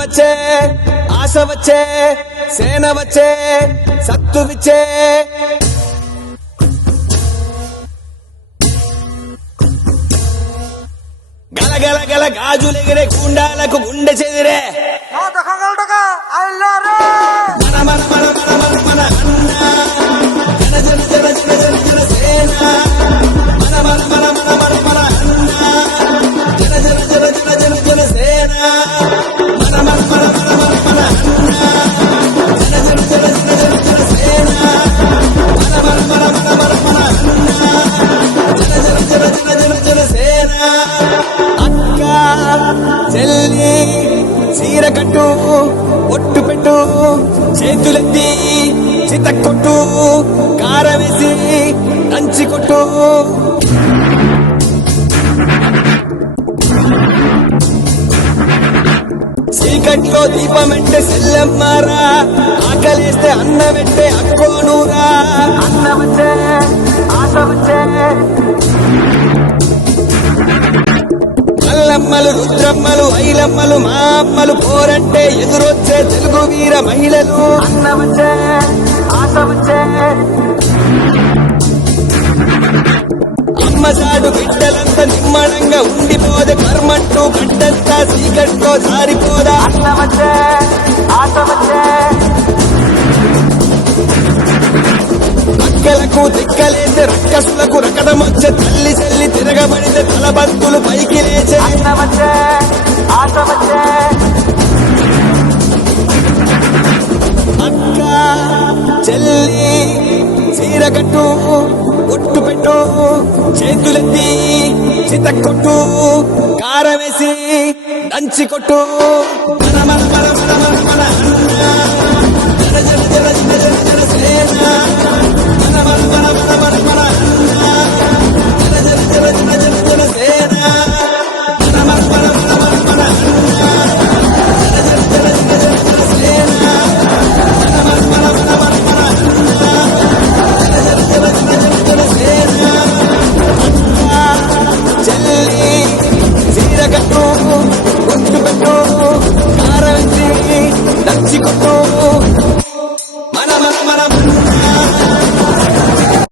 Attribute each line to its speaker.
Speaker 1: వచ్చే ఆశ వచ్చే సేన వచ్చే సత్తు విచ్చే. గలగల గల గాజులెగిరే గుండాలకు గుండె చే అక్క చెల్లి చీర కట్టు ఒట్టు పెట్టు చేతులెత్తి చిత కొట్టు కారవేసి దంచి కొట్టు. చీకట్లో దీపమంటే అంటే సెల్లమ్మారా ఆకలేస్తే అన్నం అక్కోనూరా. అన్నమంటే మల్లమ్మలు రుద్రమ్మలు ఐలమ్మలు మా అమ్మలు పోరంటే ఎదురొచ్చే తెలుగు వీర మహిళలు. అన్నవచ్చే ఆశ వచ్చే అమ్మ చాడు బిడ్డలంతా నిమ్మడంగా ఉండిపోదే. కర్మంటూ గడ్డంతా చీకట్లో జారిపోదా. అక్కలకు దిక్కలేసే రక్కసులకు రకటమొచ్చే తల్లి చెల్లి తిరగబడితే తలబంతులు పైకి లేచే. అక్క చెల్లి చీర కట్టు ఒట్టు పెట్టు చేతులెత్తి చిత కొట్టు కారం వేసి దంచి కొట్టు. తిరగట్టు ఒట్టు పెట్టు కారం నచ్చి కొట్టు